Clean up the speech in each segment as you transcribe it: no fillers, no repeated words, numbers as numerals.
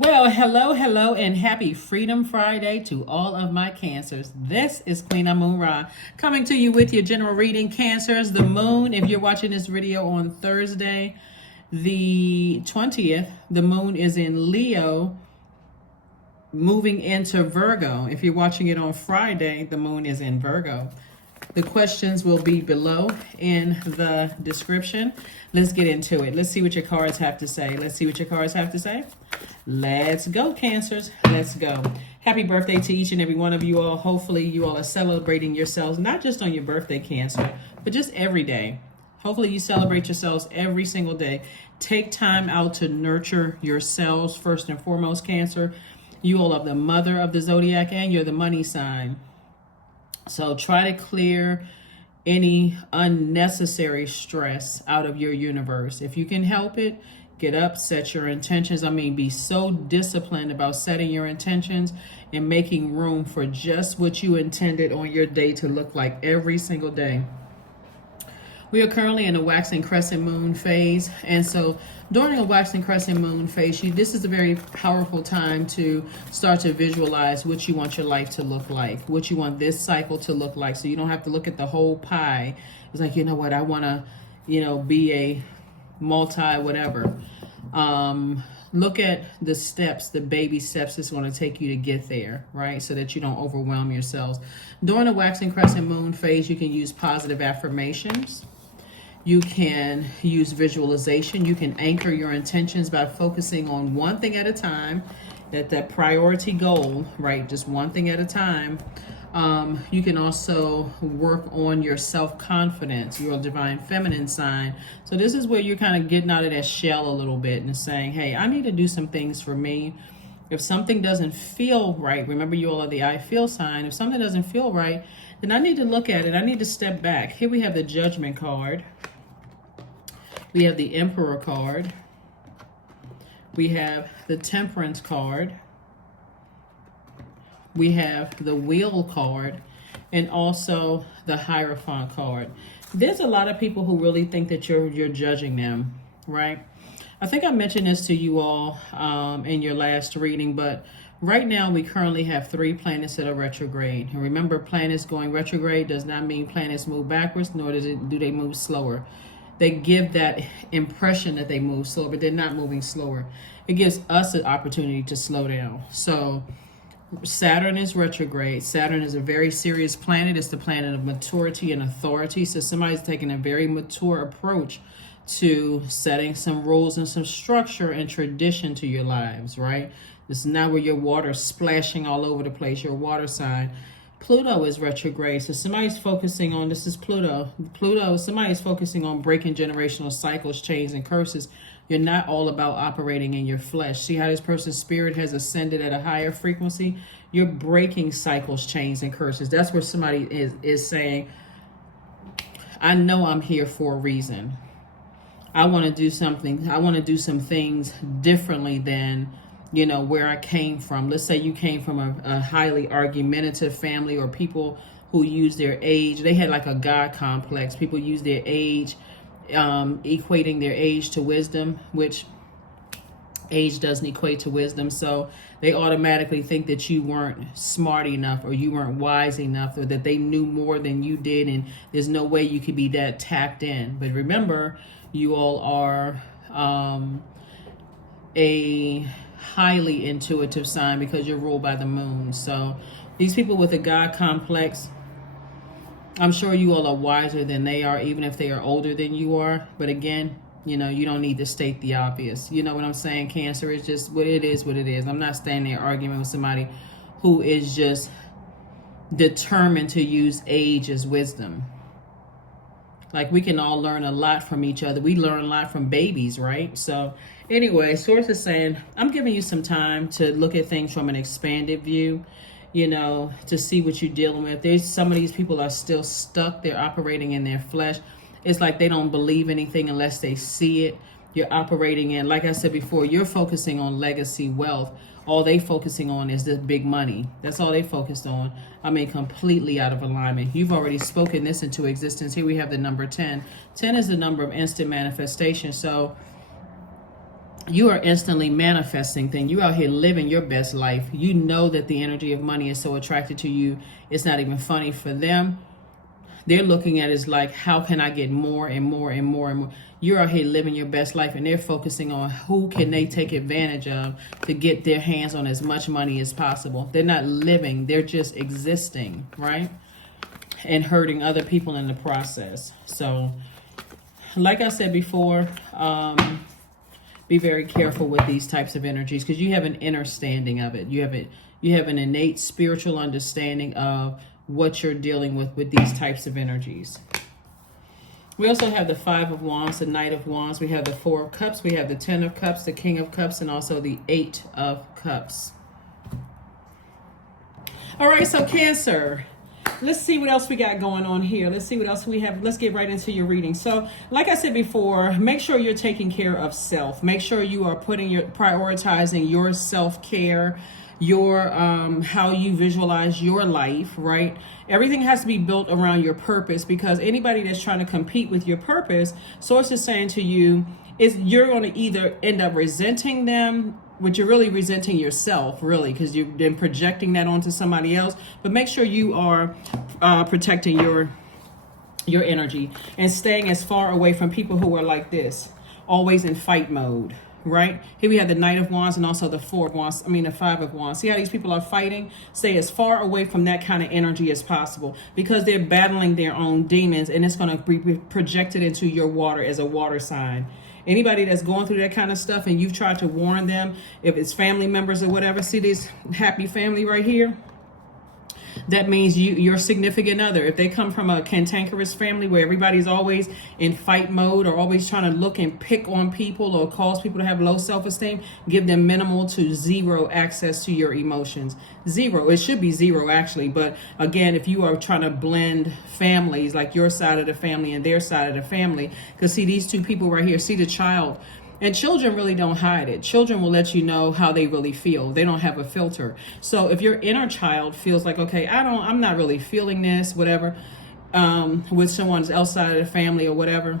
Well, hello, and happy Freedom Friday to all of my Cancers. This is Queen Amun Ra coming to you with your general reading. Cancers, the moon, if you're watching this video on Thursday, the 20th, the moon is in Leo, moving into Virgo. If you're watching it on Friday, the moon is in Virgo. The questions will be below in the description. Let's get into it. Let's see what your cards have to say. Let's go, Cancers. Let's go. Happy birthday to each and every one of you all. Hopefully you all are celebrating yourselves, not just on your birthday, Cancer, but just every day. Hopefully you celebrate yourselves every single day. Take time out to nurture yourselves first and foremost, Cancer. You all are the mother of the Zodiac and you're the money sign. So try to clear any unnecessary stress out of your universe. If you can help it, get up, set your intentions. Be so disciplined about setting your intentions and making room for just what you intended on your day to look like every single day. We are currently in a waxing crescent moon phase, and so during a waxing crescent moon phase, this is a very powerful time to start to visualize what you want your life to look like, what you want this cycle to look like, so you don't have to look at the whole pie. It's like, you know what, I want to, be a multi whatever. Look at the steps, the baby steps it's going to take you to get there, right? So that you don't overwhelm yourselves. During a waxing crescent moon phase, you can use positive affirmations. You can use visualization. You can anchor your intentions by focusing on one thing at a time, that priority goal, right? Just one thing at a time. You can also work on your self-confidence, your divine feminine sign. So this is where you're kind of getting out of that shell a little bit and saying, hey, I need to do some things for me. If something doesn't feel right, remember you all are the I feel sign. If something doesn't feel right, then I need to look at it. I need to step back. Here we have the Judgment card. We have the Emperor card. We have the Temperance card. We have the Wheel card and also the Hierophant card. There's a lot of people who really think that you're judging them, right? I think I mentioned this to you all in your last reading, but right now we currently have 3 planets that are retrograde. And remember, planets going retrograde does not mean planets move backwards, nor do they move slower. They give that impression that they move slower, but they're not moving slower. It gives us an opportunity to slow down. So Saturn is retrograde. Saturn is a very serious planet. It's the planet of maturity and authority. So somebody's taking a very mature approach to setting some rules and some structure and tradition to your lives, right? This is not where your water splashing all over the place, your water sign. Pluto is retrograde. So somebody's focusing on, this is Pluto. Somebody's focusing on breaking generational cycles, chains, and curses. You're not all about operating in your flesh. See how this person's spirit has ascended at a higher frequency? You're breaking cycles, chains, and curses. That's where somebody is saying, I know I'm here for a reason. I want to do something. I want to do some things differently than where I came from. Let's say you came from a highly argumentative family, or people who use their age. They had like a God complex. People use their age, equating their age to wisdom, which age doesn't equate to wisdom. So they automatically think that you weren't smart enough, or you weren't wise enough, or that they knew more than you did, and there's no way you could be that tapped in. But remember, you all are a highly intuitive sign because you're ruled by the moon. So these people with a God complex, I'm sure you all are wiser than they are, even if they are older than you are. But again, you don't need to state the obvious. You know what I'm saying? Cancer is just what it is. I'm not standing there arguing with somebody who is just determined to use age as wisdom. Like, we can all learn a lot from each other. We learn a lot from babies, right? So anyway, Source is saying, I'm giving you some time to look at things from an expanded view, to see what you're dealing with. Some of these people are still stuck. They're operating in their flesh. It's like they don't believe anything unless they see it. You're operating in, like I said before, you're focusing on legacy wealth. All they focusing on is the big money. That's all they focused on. Completely out of alignment. You've already spoken this into existence. Here we have the number 10. 10 is the number of instant manifestation. So you are instantly manifesting things. You out here living your best life. You know that the energy of money is so attracted to you. It's not even funny for them. They're looking at it as like, how can I get more and more and more and more? You're out here living your best life, and they're focusing on who can they take advantage of to get their hands on as much money as possible. They're not living. They're just existing, right? And hurting other people in the process. So, like I said before, be very careful with these types of energies, because you have an understanding of it. You have an innate spiritual understanding of what you're dealing with these types of energies. We also have the 5 of Wands, the Knight of Wands. We have the 4 of Cups. We have the 10 of Cups, the King of Cups, and also the 8 of Cups. All right, so Cancer. Let's see what else we got going on here. Let's see what else we have. Let's get right into your reading. So, like I said before, make sure you're taking care of self. Make sure you are prioritizing your self-care, your how you visualize your life, right? Everything has to be built around your purpose, because anybody that's trying to compete with your purpose, Source is saying to you, is you're going to either end up resenting them, which you're really resenting yourself, really, because you've been projecting that onto somebody else. But make sure you are protecting your energy and staying as far away from people who are like this, always in fight mode, right? Here we have the Knight of Wands and also the 4 of Wands, the 5 of Wands. See how these people are fighting? Stay as far away from that kind of energy as possible, because they're battling their own demons, and it's going to be projected into your water as a water sign. Anybody that's going through that kind of stuff and you've tried to warn them, if it's family members or whatever, see this happy family right here? That means your significant other. If they come from a cantankerous family where everybody's always in fight mode or always trying to look and pick on people or cause people to have low self-esteem, give them minimal to zero access to your emotions. Zero. It should be zero, actually. But again, if you are trying to blend families, like your side of the family and their side of the family, because see these two people right here, see the child. And children really don't hide it. Children will let you know how they really feel. They don't have a filter. So if your inner child feels like, okay, I'm not really feeling this, whatever, with someone else side of the family or whatever,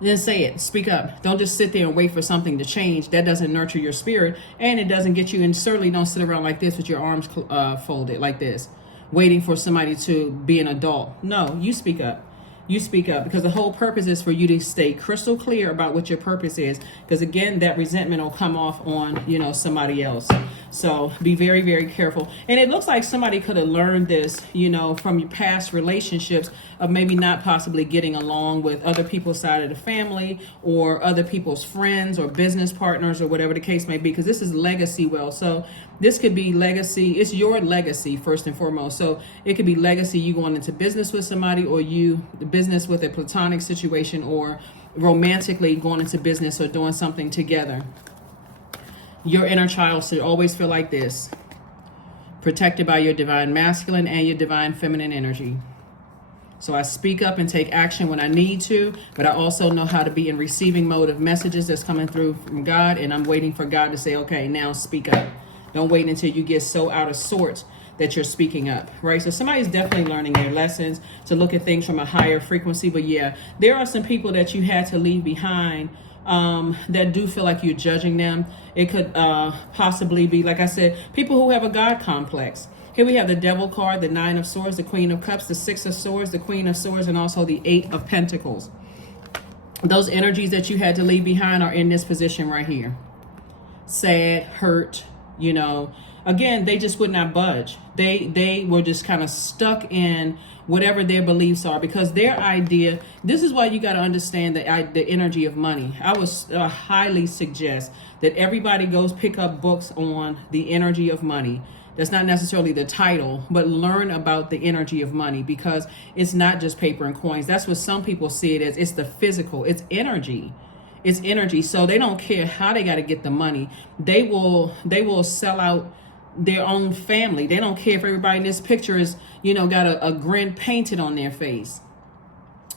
then say it. Speak up. Don't just sit there and wait for something to change. That doesn't nurture your spirit, and it doesn't get you, and certainly don't sit around like this with your arms folded like this, waiting for somebody to be an adult. No, you speak up. You speak up, because the whole purpose is for you to stay crystal clear about what your purpose is, because again, that resentment will come off on somebody else. So be very, very careful. And it looks like somebody could have learned this from your past relationships of maybe not possibly getting along with other people's side of the family or other people's friends or business partners or whatever the case may be, because this is legacy wealth. So this could be legacy. It's your legacy first and foremost. So it could be legacy, you going into business with somebody, or you business with a platonic situation, or romantically going into business or doing something together. Your inner child should always feel like this, protected by your divine masculine and your divine feminine energy. So I speak up and take action when I need to, but I also know how to be in receiving mode of messages that's coming through from God, and I'm waiting for God to say, okay, now speak up. Don't wait until you get so out of sorts that you're speaking up, right? So somebody's definitely learning their lessons, to look at things from a higher frequency. But yeah, there are some people that you had to leave behind that do feel like you're judging them. It could possibly be, like I said, people who have a God complex. Here we have the Devil card, the 9 of Swords, the Queen of Cups, the 6 of Swords, the Queen of Swords, and also the 8 of Pentacles. Those energies that you had to leave behind are in this position right here. Sad, hurt, Again, they just would not budge. They were just kind of stuck in whatever their beliefs are, because their idea, this is why you got to understand the energy of money. I would highly suggest that everybody goes pick up books on the energy of money. That's not necessarily the title, but learn about the energy of money, because it's not just paper and coins. That's what some people see it as. It's the physical. It's energy. It's energy. So they don't care how they got to get the money. They will sell out their own family. They don't care if everybody in this picture is, got a grin painted on their face.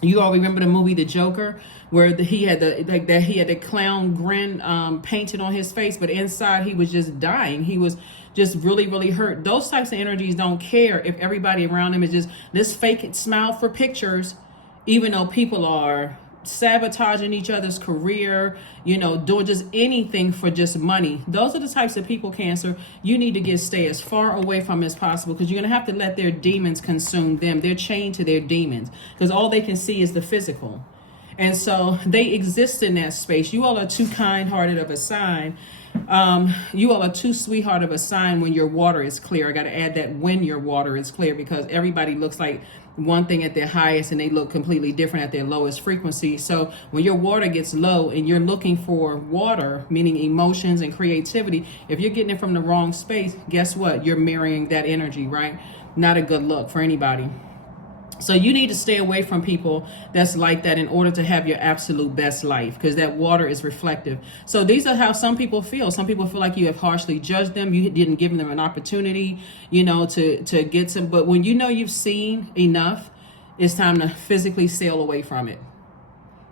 You all remember the movie The Joker, where he had the clown grin painted on his face, but inside he was just dying. He was just really, really hurt. Those types of energies don't care if everybody around them is just this fake smile for pictures, even though people are sabotaging each other's career, doing just anything for just money. Those are the types of people, Cancer, you need to stay as far away from as possible, because you're going to have to let their demons consume them. They're chained to their demons because all they can see is the physical. And so they exist in that space. You all are too kind-hearted of a sign. You all are too sweetheart of a sign when your water is clear. I got to add that, when your water is clear, because everybody looks like one thing at their highest and they look completely different at their lowest frequency. So when your water gets low and you're looking for water, meaning emotions and creativity, if you're getting it from the wrong space, guess what? You're mirroring that energy, right? Not a good look for anybody. So you need to stay away from people that's like that in order to have your absolute best life, because that water is reflective. So these are how some people feel. Some people feel like you have harshly judged them. You didn't give them an opportunity, to get some. But when you've seen enough, it's time to physically sail away from it.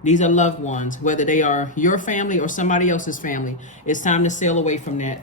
These are loved ones, whether they are your family or somebody else's family. It's time to sail away from that.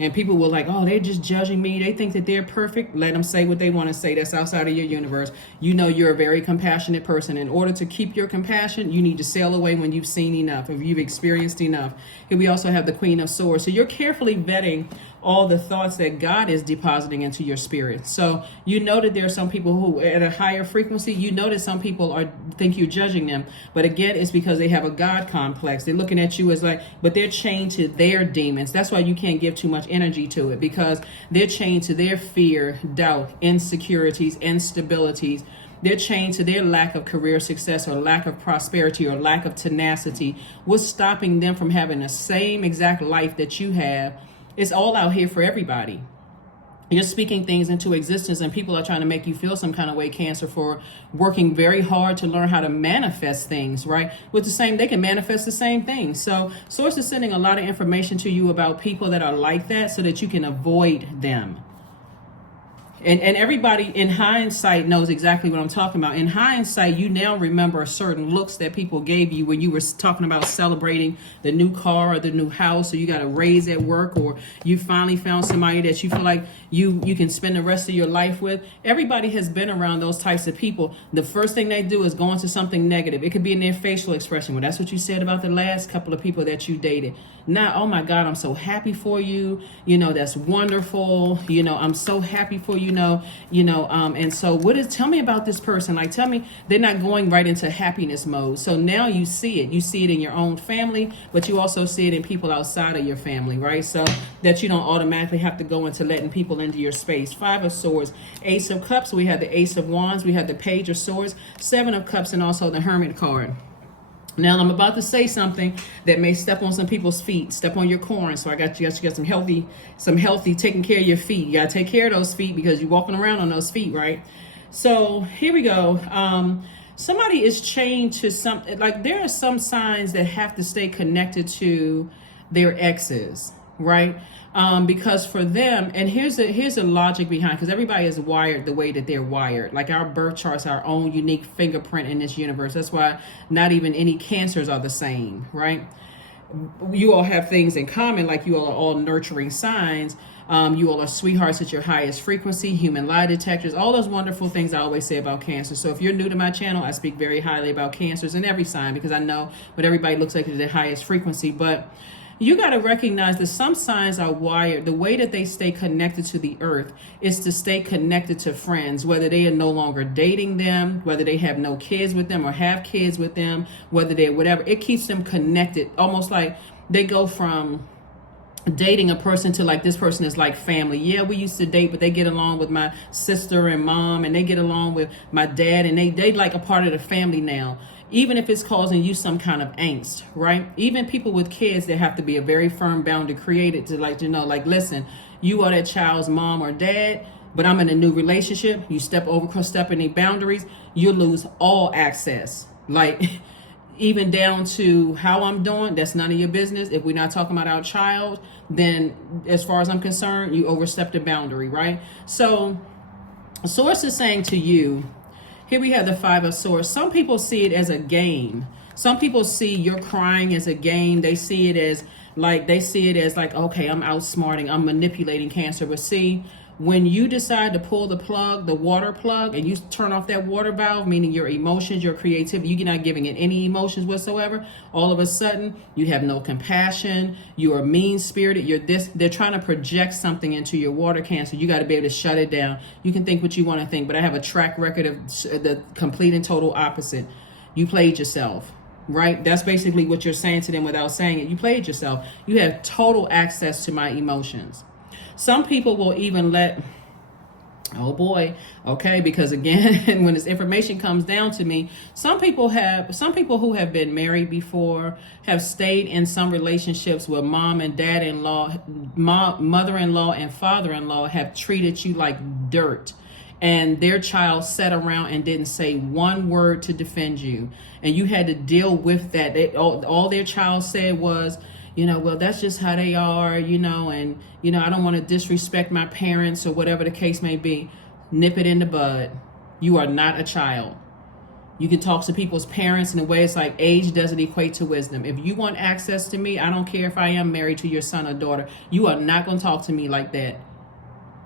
And people will like, oh, they're just judging me. They think that they're perfect. Let them say what they want to say. That's outside of your universe. You're a very compassionate person. In order to keep your compassion, you need to sail away when you've seen enough, if you've experienced enough. Here we also have the Queen of Swords. So you're carefully vetting all the thoughts that God is depositing into your spirit. So that there are some people who at a higher frequency, that some people think you're judging them. But again, it's because they have a God complex. They're looking at you as but they're chained to their demons. That's why you can't give too much energy to it, because they're chained to their fear, doubt, insecurities, instabilities. They're chained to their lack of career success or lack of prosperity or lack of tenacity. What's stopping them from having the same exact life that you have? It's all out here for everybody. You're speaking things into existence, and people are trying to make you feel some kind of way, Cancer, for working very hard to learn how to manifest things, right? They can manifest the same thing. So Source is sending a lot of information to you about people that are like that so that you can avoid them. And everybody in hindsight knows exactly what I'm talking about. In hindsight, you now remember certain looks that people gave you when you were talking about celebrating the new car or the new house, or you got a raise at work, or you finally found somebody that you feel like you can spend the rest of your life with. Everybody has been around those types of people. The first thing they do is go into something negative. It could be in their facial expression. Well, that's what you said about the last couple of people that you dated. Now, oh my God, I'm so happy for you. That's wonderful. I'm so happy for you. And so tell me about this person. Tell me, they're not going right into happiness mode. So now you see it in your own family, but you also see it in people outside of your family, right? So that you don't automatically have to go into letting people into your space. 5 of Swords, Ace of Cups. We have the Ace of Wands. We have the Page of Swords, 7 of Cups, and also the Hermit card. Now I'm about to say something that may step on some people's feet, step on your corn. So I got you some healthy taking care of your feet. You gotta take care of those feet because you're walking around on those feet, right? So here we go. Somebody is chained to there are some signs that have to stay connected to their exes, right? Because for them, and here's a logic behind, because everybody is wired the way that they're wired. Like our birth charts, our own unique fingerprint in this universe. That's why not even any cancers are the same, right? You all have things in common, like you all are all nurturing signs. You all are sweethearts at your highest frequency, human lie detectors, all those wonderful things I always say about Cancer. So if you're new to my channel, I speak very highly about Cancers in every sign, because I know what everybody looks like at their highest frequency. But you got to recognize that some signs are wired. The way that they stay connected to the earth is to stay connected to friends, whether they are no longer dating them, whether they have no kids with them or have kids with them, whether they're whatever. It keeps them connected, almost like they go from dating a person to this person is like family. Yeah, we used to date, but they get along with my sister and mom, and they get along with my dad, and they like a part of the family now. Even if it's causing you some kind of angst, right? Even people with kids, there have to be a very firm boundary created to listen, you are that child's mom or dad, but I'm in a new relationship. You step any boundaries, you lose all access. Even down to how I'm doing, that's none of your business. If we're not talking about our child, then as far as I'm concerned, you overstepped a boundary, right? So Source is saying to you, here we have the 5 of Swords. Some people see it as a game. Some people see your crying as a game. They see it as okay, I'm outsmarting, I'm manipulating Cancer. But see, when you decide to pull the plug, the water plug, and you turn off that water valve, meaning your emotions, your creativity, you're not giving it any emotions whatsoever, all of a sudden you have no compassion, you are mean-spirited, they're trying to project something into your water Cancer. You got to be able to shut it down. You can think what you want to think, but I have a track record of the complete and total opposite. You played yourself. Right? That's basically what you're saying to them without saying it. You played yourself. You have total access to my emotions. Some people will even let, oh boy, okay, because again, when this information comes down to me, some people who have been married before, have stayed in some relationships where mom and dad-in-law, mother-in-law and father-in-law have treated you like dirt. And their child sat around and didn't say one word to defend you. And you had to deal with that. All their child said was, well, that's just how they are, and, I don't want to disrespect my parents or whatever the case may be. Nip it in the bud. You are not a child. You can talk to people's parents in a way it's like age doesn't equate to wisdom. If you want access to me, I don't care if I am married to your son or daughter. You are not going to talk to me like that.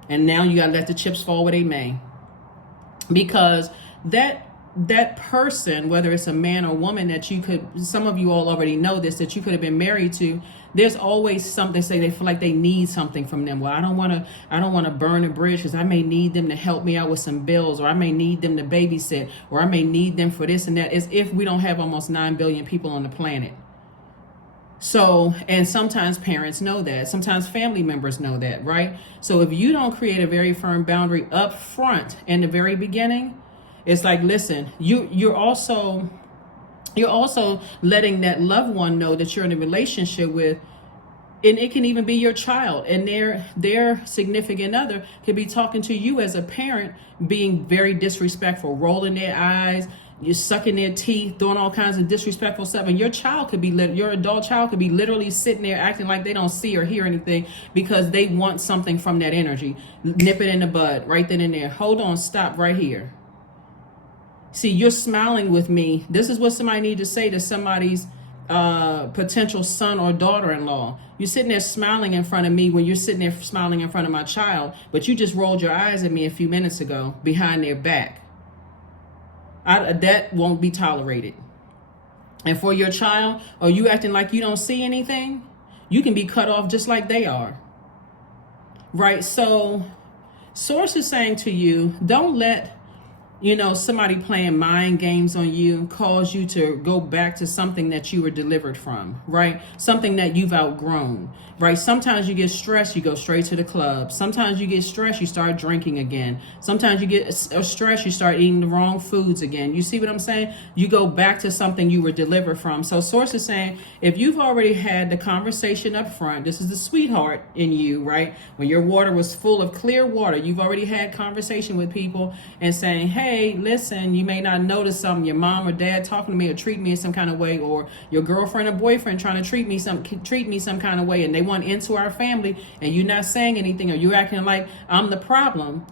And now you got to let the chips fall where they may. Because that person, whether it's a man or woman that you could, some of you all already know this, that you could have been married to, there's always something, say they feel like they need something from them. Well, I don't want to burn a bridge because I may need them to help me out with some bills, or I may need them to babysit, or I may need them for this and that, as if we don't have almost 9 billion people on the planet. So, and sometimes parents know that. Sometimes family members know that, right? So if you don't create a very firm boundary up front in the very beginning, it's like, listen, you're also letting that loved one know that you're in a relationship with, and it can even be your child, and their significant other could be talking to you as a parent, being very disrespectful, rolling their eyes, you're sucking their teeth, doing all kinds of disrespectful stuff. And your adult child could be literally sitting there acting like they don't see or hear anything because they want something from that energy. Nip it in the bud right then and there. Hold on, stop right here. See, you're smiling with me. This is what somebody needs to say to somebody's potential son or daughter-in-law. You're sitting there smiling in front of me when you're sitting there smiling in front of my child, but you just rolled your eyes at me a few minutes ago behind their back. That won't be tolerated. And for your child, are you acting like you don't see anything? You can be cut off just like they are. Right? So Source is saying to you, don't let somebody playing mind games on you cause you to go back to something that you were delivered from, right? Something that you've outgrown, right? Sometimes you get stressed, you go straight to the club. Sometimes you get stressed, you start drinking again. Sometimes you get stressed, you start eating the wrong foods again. You see what I'm saying? You go back to something you were delivered from. So Source is saying, if you've already had the conversation up front, this is the sweetheart in you, right? When your water was full of clear water, you've already had conversation with people and saying, hey, listen, you may not notice something, your mom or dad talking to me or treating me in some kind of way, or your girlfriend or boyfriend trying to treat me some kind of way, and they want into our family, and you're not saying anything, or you're acting like I'm the problem,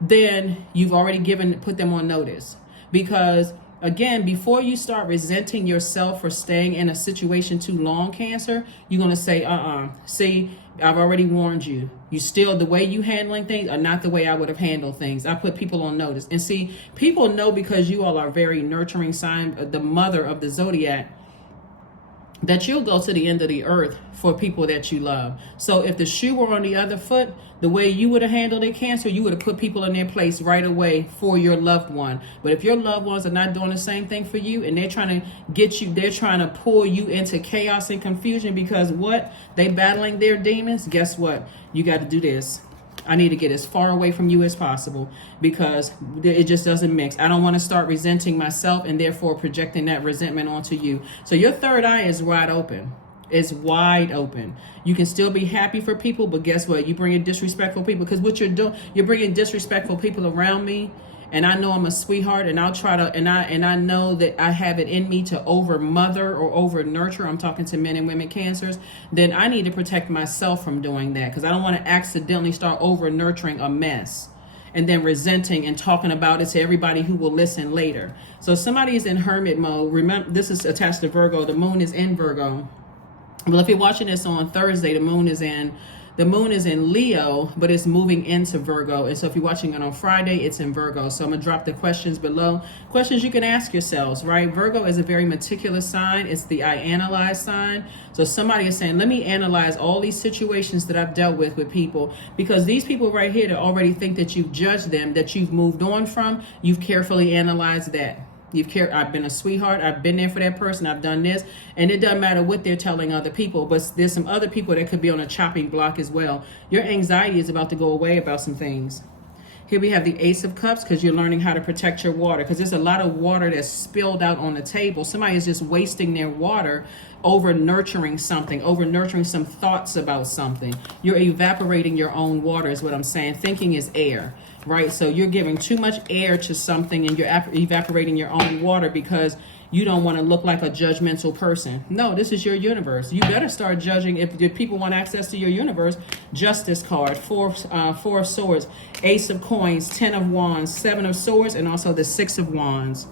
then you've already put them on notice. Because again, before you start resenting yourself for staying in a situation too long, Cancer, you're going to say, see, I've already warned you. The way you handling things are not the way I would have handled things. I put people on notice. And see, people know, because you all are very nurturing sign, the mother of the Zodiac, that you'll go to the end of the earth for people that you love. So if the shoe were on the other foot, the way you would have handled it, Cancer, you would have put people in their place right away for your loved one. But if your loved ones are not doing the same thing for you, and they're trying to they're trying to pull you into chaos and confusion because they battling their demons, guess what? You got to do this. I need to get as far away from you as possible, because it just doesn't mix. I don't want to start resenting myself and therefore projecting that resentment onto you. So your third eye is wide open. It's wide open. You can still be happy for people, but guess what? You bring in disrespectful people, because what you're doing, you're bringing disrespectful people around me. And I know I'm a sweetheart, and I'll try to, and I know that I have it in me to over mother or over nurture. I'm talking to men and women Cancers. Then I need to protect myself from doing that, because I don't want to accidentally start over nurturing a mess and then resenting and talking about it to everybody who will listen later. So somebody is in hermit mode. Remember, this is attached to Virgo. The moon is in Virgo. Well, if you're watching this on Thursday, the moon is in The moon is in Leo, but it's moving into Virgo. And so if you're watching it on Friday, it's in Virgo. So I'm going to drop the questions below. Questions you can ask yourselves, right? Virgo is a very meticulous sign. It's the I analyze sign. So somebody is saying, let me analyze all these situations that I've dealt with people, because these people right here that already think that you've judged them, that you've moved on from, you've carefully analyzed that. I've been a sweetheart. I've been there for that person. I've done this. And it doesn't matter what they're telling other people, but there's some other people that could be on a chopping block as well. Your anxiety is about to go away about some things. Here we have the Ace of Cups, because you're learning how to protect your water, because there's a lot of water that's spilled out on the table. Somebody is just wasting their water over nurturing something, over nurturing some thoughts about something. You're evaporating your own water is what I'm saying. Thinking is air, right? So you're giving too much air to something and you're evaporating your own water because you don't want to look like a judgmental person. No, this is your universe. You better start judging. If people want access to your universe, Justice card, Four of Swords, Ace of Coins, 10 of Wands, 7 of Swords, and also the 6 of Wands.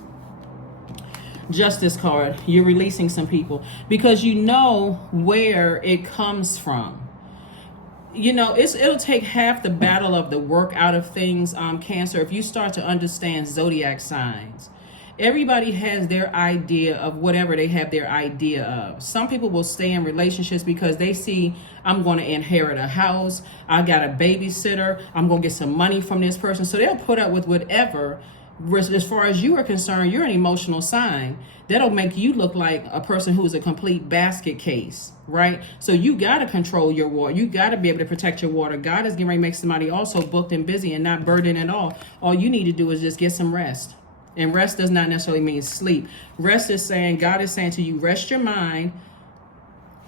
Justice card, you're releasing some people because you know where it comes from. You know, it'll take half the battle of the work out of things, Cancer, if you start to understand zodiac signs. Everybody has their idea of whatever they have their idea of. Some people will stay in relationships because they see, I'm going to inherit a house, I got a babysitter, I'm going to get some money from this person. So they'll put up with whatever. As far as you are concerned, you're an emotional sign. That'll make you look like a person who's a complete basket case, right? So you got to control your water. You got to be able to protect your water. God is getting ready to make somebody also booked and busy and not burdened at all. All you need to do is just get some rest. And rest does not necessarily mean sleep. Rest is saying, God is saying to you, rest your mind.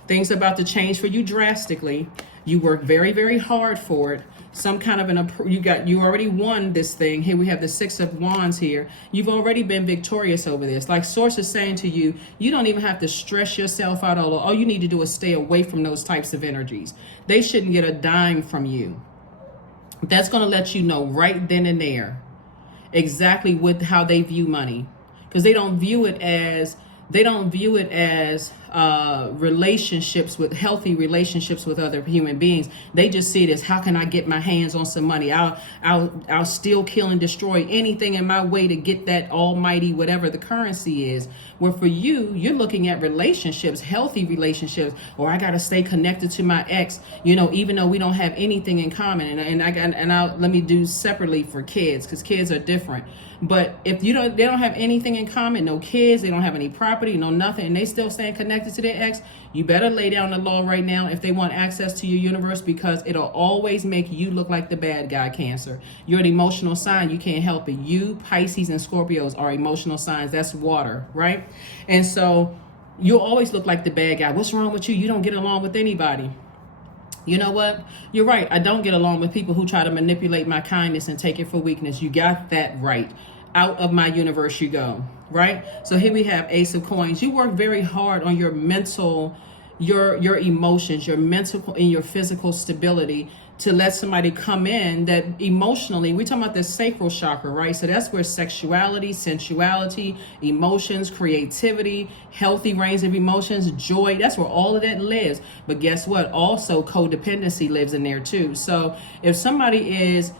Things are about to change for you drastically. You work very, very hard for it. Some kind of you already won this thing. Here we have the 6 of Wands here. You've already been victorious over this. Like Source is saying to you, you don't even have to stress yourself out. All you need to do is stay away from those types of energies. They shouldn't get a dime from you. That's going to let you know right then and there exactly how they view money, because they don't view it as healthy relationships with other human beings. They just see it as, how can I get my hands on some money? I'll steal, kill, and destroy anything in my way to get that almighty whatever the currency is. Where for you, you're looking at relationships, healthy relationships, or I got to stay connected to my ex, even though we don't have anything in common. Let me do separately for kids, because kids are different. But if they don't have anything in common, no kids, they don't have any property, no nothing, and they still staying connected to their ex, you better lay down the law right now if they want access to your universe, because it'll always make you look like the bad guy, Cancer. You're an emotional sign. You can't help it. You, Pisces, and Scorpios are emotional signs. That's water, right? And so you'll always look like the bad guy. What's wrong with you? You don't get along with anybody. You know what? You're right. I don't get along with people who try to manipulate my kindness and take it for weakness. You got that right. Out of my universe you go, right? So here we have Ace of Coins. You work very hard on your mental, your emotions, your mental and your physical stability to let somebody come in that emotionally, we're talking about the sacral chakra, right? So that's where sexuality, sensuality, emotions, creativity, healthy range of emotions, joy, that's where all of that lives. But guess what? Also codependency lives in there too. So if somebody has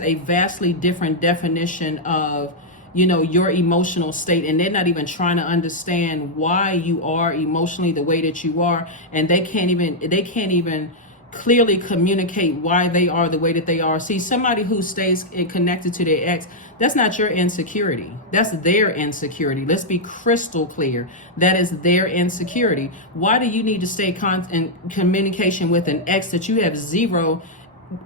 a vastly different definition of your emotional state, and they're not even trying to understand why you are emotionally the way that you are, and they can't even clearly communicate why they are the way that they are. See, somebody who stays connected to their ex, that's not your insecurity. That's their insecurity. Let's be crystal clear. That is their insecurity. Why do you need to stay in communication with an ex that you have zero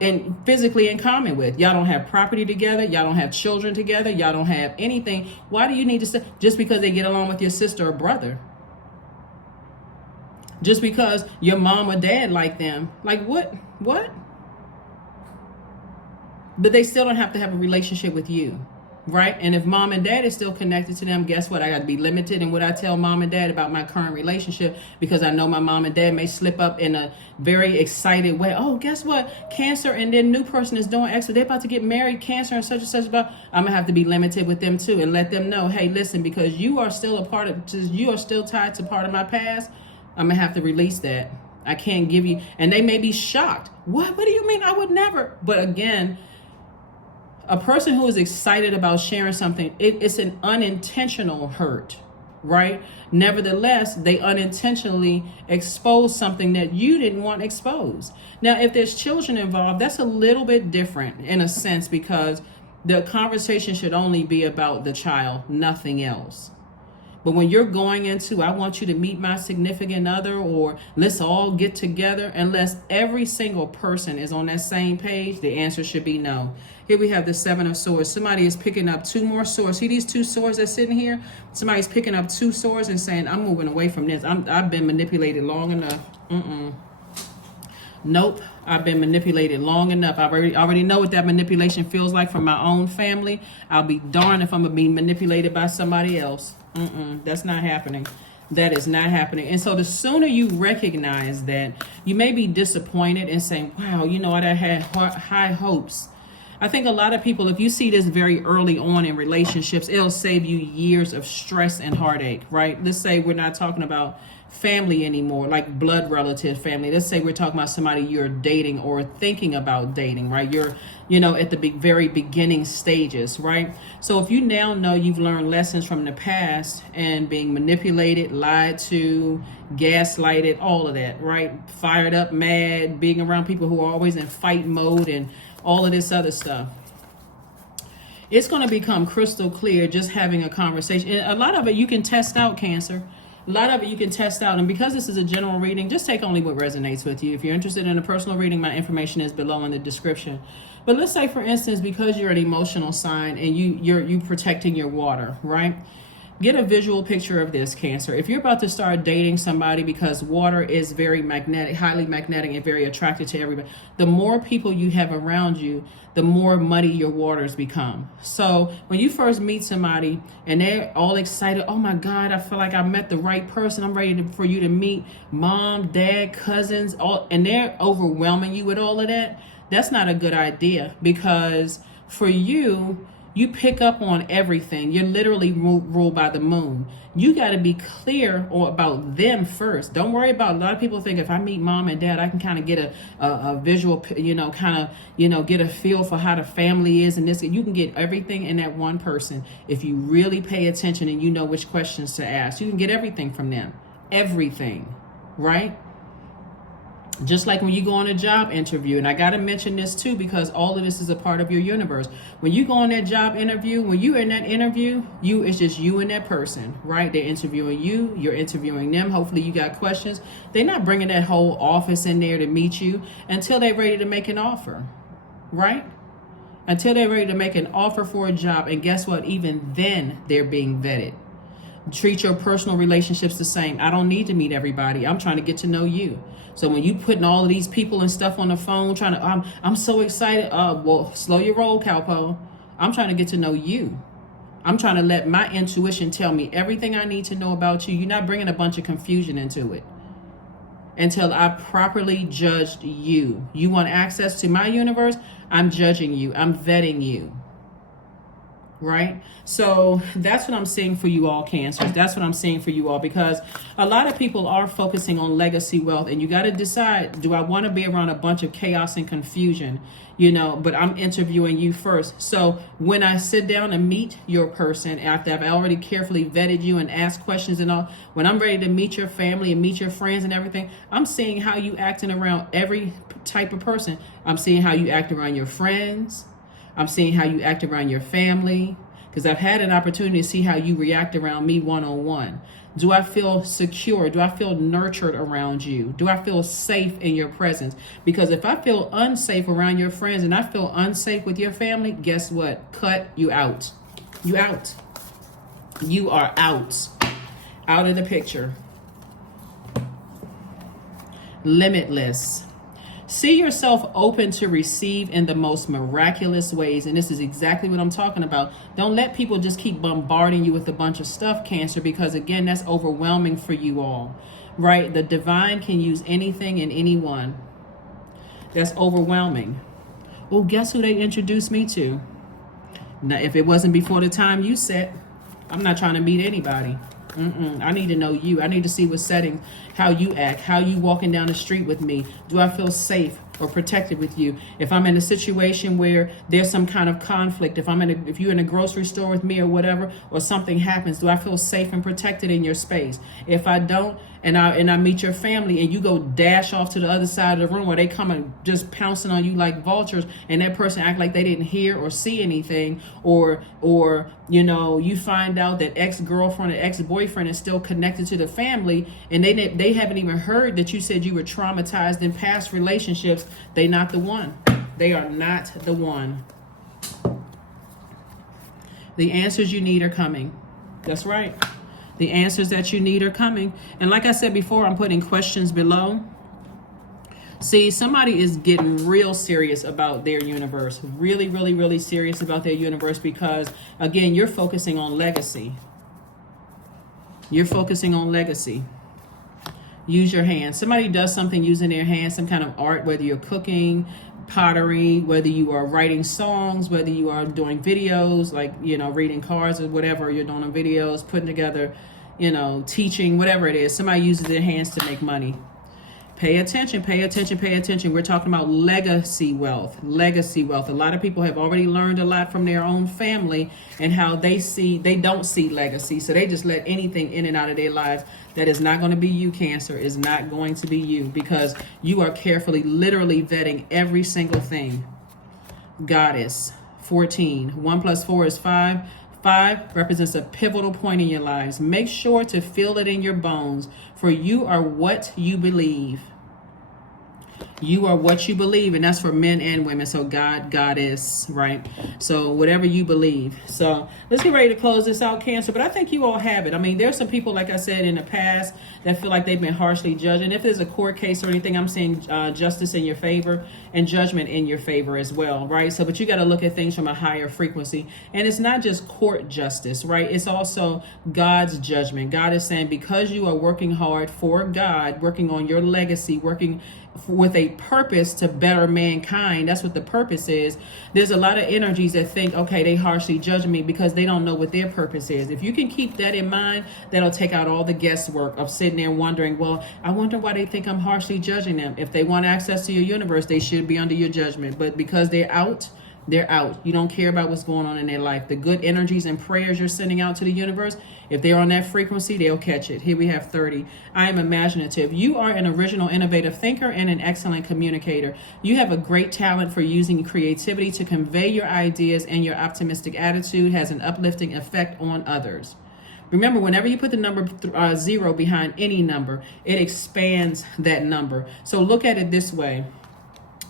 and physically in common with? Y'all don't have property together, y'all don't have children together, y'all don't have anything. Why do you need to stay just because they get along with your sister or brother? Just because your mom or dad like them? Like what? But they still don't have to have a relationship with you, right? And if mom and dad is still connected to them, guess what? I got to be limited in what I tell mom and dad about my current relationship, because I know my mom and dad may slip up in a very excited way. Oh, guess what? Cancer and their new person is doing X, so they're about to get married, Cancer and such. About, I'm gonna have to be limited with them too, and let them know, hey, listen, because you are still tied to part of my past, I'm gonna have to release that. I can't give you, and they may be shocked. What do you mean? I would never. But again, a person who is excited about sharing something, it's an unintentional hurt, right? Nevertheless, they unintentionally expose something that you didn't want exposed. Now, if there's children involved, that's a little bit different in a sense, because the conversation should only be about the child, nothing else. But when you're going into, I want you to meet my significant other, or let's all get together, unless every single person is on that same page, the answer should be no. Here we have the Seven of Swords. Somebody is picking up two more swords. See these two swords that's sitting here? Somebody's picking up two swords and saying, I'm moving away from this. I've been manipulated long enough. Nope, I've been manipulated long enough. I already know what that manipulation feels like from my own family. I'll be darned if I'm being manipulated by somebody else. That's not happening. That is not happening. And so the sooner you recognize that, you may be disappointed and saying, wow, you know what, I had high hopes. I think a lot of people, if you see this very early on in relationships, it'll save you years of stress and heartache, right? Let's say we're not talking about family anymore, like blood relative family. Let's say we're talking about somebody you're dating or thinking about dating, right? You're, at the very beginning stages, right? So if you now know you've learned lessons from the past and being manipulated, lied to, gaslighted, all of that, right? Fired up, mad, being around people who are always in fight mode and all of this other stuff. It's going to become crystal clear just having a conversation. And a lot of it you can test out, Cancer. A lot of it you can test out. And because this is a general reading, just take only what resonates with you. If you're interested in a personal reading, my information is below in the description. But let's say, for instance, because you're an emotional sign and you're protecting your water, right? Get a visual picture of this, Cancer. If you're about to start dating somebody, because water is very magnetic, highly magnetic, and very attracted to everybody, the more people you have around you, the more muddy your waters become. So when you first meet somebody and they're all excited, oh my God, I feel like I met the right person. I'm ready for you to meet mom, dad, cousins, and they're overwhelming you with all of that. That's not a good idea, because for you pick up on everything. You're literally ruled by the moon. You got to be clear about them first. Don't worry about, a lot of people think if I meet mom and dad, I can kind of get a visual, get a feel for how the family is and this. You can get everything in that one person if you really pay attention and you know which questions to ask. You can get everything from them. Everything, right? Just like when you go on a job interview, and I got to mention this too, because all of this is a part of your universe. When you go on that job interview, when you're in that interview, it's just you and that person, right? They're interviewing you, you're interviewing them. Hopefully you got questions. They're not bringing that whole office in there to meet you until they're ready to make an offer, right? Until they're ready to make an offer for a job. And guess what? Even then they're being vetted. Treat your personal relationships the same. I don't need to meet everybody. I'm trying to get to know you. So when you putting all of these people and stuff on the phone, I'm so excited. Well, slow your roll, cowpo. I'm trying to get to know you. I'm trying to let my intuition tell me everything I need to know about you. You're not bringing a bunch of confusion into it. Until I properly judged you. You want access to my universe? I'm judging you. I'm vetting you. Right? So that's what I'm seeing for you all, Cancers. That's what I'm seeing for you all, because a lot of people are focusing on legacy wealth, and you got to decide, do I want to be around a bunch of chaos and confusion? But I'm interviewing you first. So when I sit down and meet your person, after I've already carefully vetted you and asked questions and all, when I'm ready to meet your family and meet your friends and everything, I'm seeing how you acting around every type of person. I'm seeing how you act around your friends. I'm seeing how you act around your family, because I've had an opportunity to see how you react around me one-on-one. Do I feel secure? Do I feel nurtured around you? Do I feel safe in your presence? Because if I feel unsafe around your friends and I feel unsafe with your family, guess what? Cut you out. You out. You are out. Out of the picture. Limitless. See yourself open to receive in the most miraculous ways. And this is exactly what I'm talking about. Don't let people just keep bombarding you with a bunch of stuff, Cancer, because again, that's overwhelming for you all, right? The divine can use anything and anyone. That's overwhelming. Well, guess who they introduced me to? Now, if it wasn't before the time you set, I'm not trying to meet anybody. I need to know you. I need to see what setting, how you act, how you walking down the street with me. Do I feel safe or protected with you? If I'm in a situation where there's some kind of conflict, if you're in a grocery store with me or whatever, or something happens, do I feel safe and protected in your space? If I don't, and I meet your family and you go dash off to the other side of the room where they come and just pouncing on you like vultures, and that person act like they didn't hear or see anything, or you find out that ex-girlfriend or ex-boyfriend is still connected to the family, and they haven't even heard that you said you were traumatized in past relationships, they not the one. They are not the one. The answers you need are coming. That's right. The answers that you need are coming. And like I said before, I'm putting questions below. See, somebody is getting real serious about their universe. Really, really, really serious about their universe because, again, you're focusing on legacy. You're focusing on legacy. Use your hands. Somebody does something using their hands, some kind of art, whether you're cooking, pottery, whether you are writing songs, whether you are doing videos, like, reading cards or whatever you're doing on videos, putting together, teaching, whatever it is. Somebody uses their hands to make money. Pay attention, pay attention, pay attention. We're talking about legacy wealth, legacy wealth. A lot of people have already learned a lot from their own family and how they don't see legacy. So they just let anything in and out of their lives that is not going to be you, Cancer, is not going to be you, because you are carefully, literally vetting every single thing. Goddess, 14. 1 + 4 is 5. 5 represents a pivotal point in your lives. Make sure to feel it in your bones, for you are what you believe. You are what you believe, and that's for men and women. So God, Goddess, right? So whatever you believe. So let's get ready to close this out, Cancer. But I think you all have it. I mean, there's some people, like I said, in the past that feel like they've been harshly judged. And if there's a court case or anything, I'm seeing justice in your favor and judgment in your favor as well, right? So, but you got to look at things from a higher frequency. And it's not just court justice, right? It's also God's judgment. God is saying, because you are working hard for God, working on your legacy, working with a purpose to better mankind. That's what the purpose is. There's a lot of energies that think, okay, they harshly judge me because they don't know what their purpose is. If you can keep that in mind, that'll take out all the guesswork of sitting there wondering, well, I wonder why they think I'm harshly judging them. If they want access to your universe, they should be under your judgment. But because they're out, they're out. You don't care about what's going on in their life. The good energies and prayers you're sending out to the universe, if they're on that frequency, they'll catch it. Here we have 30. I am imaginative. You are an original, innovative thinker and an excellent communicator. You have a great talent for using creativity to convey your ideas, and your optimistic attitude has an uplifting effect on others. Remember, whenever you put the number 0 behind any number, it expands that number. So look at it this way.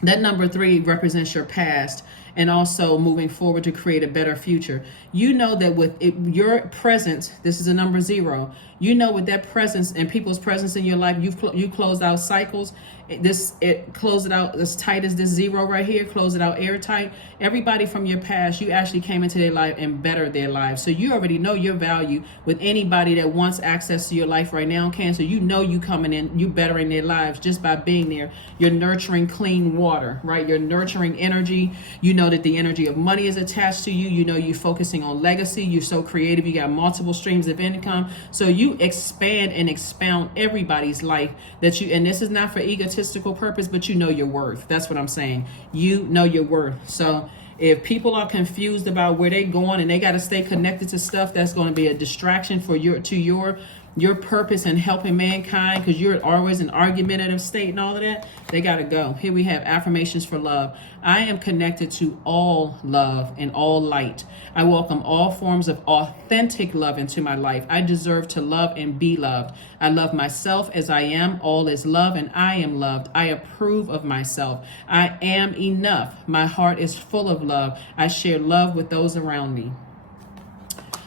That number 3 represents your past and also moving forward to create a better future. You know that with your presence, this is a number 0. You know, with that presence and people's presence in your life, you closed out cycles. It closed it out as tight as this 0 right here. Close it out airtight. Everybody from your past, you actually came into their life and bettered their lives. So you already know your value. With anybody that wants access to your life right now, Cancer, you know you coming in, you bettering their lives just by being there. You're nurturing clean water, right? You're nurturing energy. You know that the energy of money is attached to you. You know you're focusing on legacy. You're so creative. You got multiple streams of income. So you expand and expound everybody's life that you, and this is not for egotistical purpose, but you know your worth. That's what I'm saying. You know your worth. So if people are confused about where they're going and they got to stay connected to stuff that's going to be a distraction for your purpose in helping mankind, because you're always in argumentative state and all of that, they got to go. Here we have affirmations for love. I am connected to all love and all light. I welcome all forms of authentic love into my life. I deserve to love and be loved. I love myself as I am. All is love and I am loved. I approve of myself. I am enough. My heart is full of love. I share love with those around me.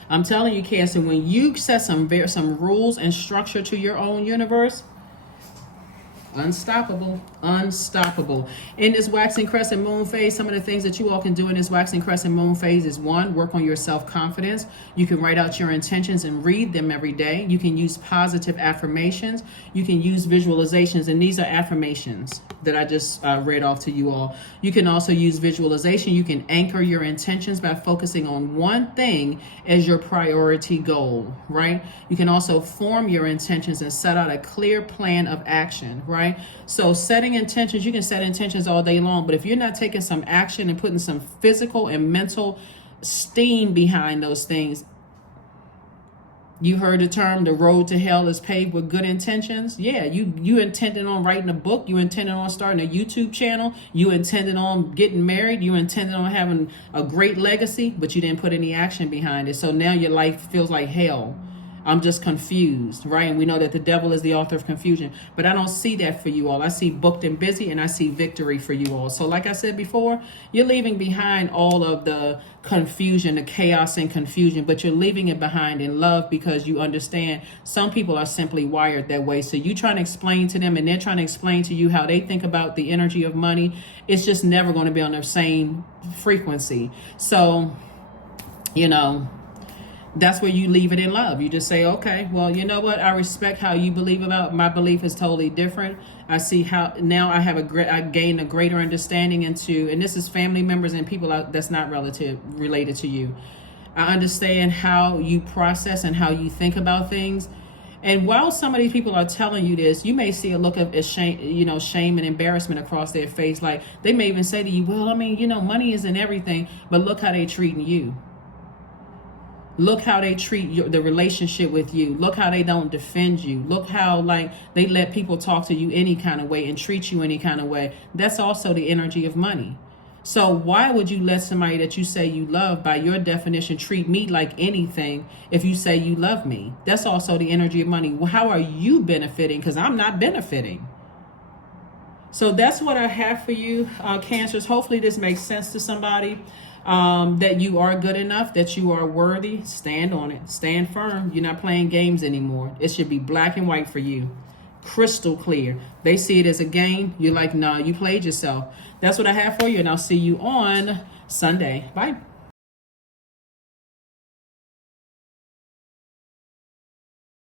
I'm telling you, Cancer, when you set some rules and structure to your own universe, Unstoppable, unstoppable. In this waxing crescent moon phase, some of the things that you all can do in this waxing crescent moon phase is one, work on your self-confidence. You can write out your intentions and read them every day. You can use positive affirmations. You can use visualizations, and these are affirmations that I just read off to you all. You can also use visualization. You can anchor your intentions by focusing on one thing as your priority goal, right? You can also form your intentions and set out a clear plan of action, right? So setting intentions, you can set intentions all day long, but if you're not taking some action and putting some physical and mental steam behind those things, you heard the term, the road to hell is paved with good intentions. Yeah, you intended on writing a book. You intended on starting a YouTube channel. You intended on getting married. You intended on having a great legacy, but you didn't put any action behind it. So now your life feels like hell. I'm just confused, right? And we know that the devil is the author of confusion, but I don't see that for you all. I see booked and busy, and I see victory for you all. So like I said before, you're leaving behind all of the confusion, the chaos and confusion, but you're leaving it behind in love, because you understand some people are simply wired that way. So you trying to explain to them, and they're trying to explain to you how they think about the energy of money. It's just never going to be on the same frequency. So, you know, that's where you leave it in love. You just say, okay, well, you know what? I respect how you believe about my belief is totally different. I see how now I gain a greater understanding into, and this is family members and people that's not related to you. I understand how you process and how you think about things. And while some of these people are telling you this, you may see a look of shame, shame and embarrassment across their face. Like they may even say to you, well, I mean, money isn't everything, but look how they treating you. Look how they treat the relationship with you. Look how they don't defend you. Look how they let people talk to you any kind of way and treat you any kind of way. That's also the energy of money. So why would you let somebody that you say you love, by your definition, treat me like anything if you say you love me? That's also the energy of money. Well, how are you benefiting? Because I'm not benefiting. So that's what I have for you, Cancers. Hopefully this makes sense to somebody. That you are good enough, that you are worthy. Stand on it. Stand firm. You're not playing games anymore. It should be black and white for you. Crystal clear. They see it as a game. You're like, nah, you played yourself. That's what I have for you, and I'll see you on Sunday. Bye.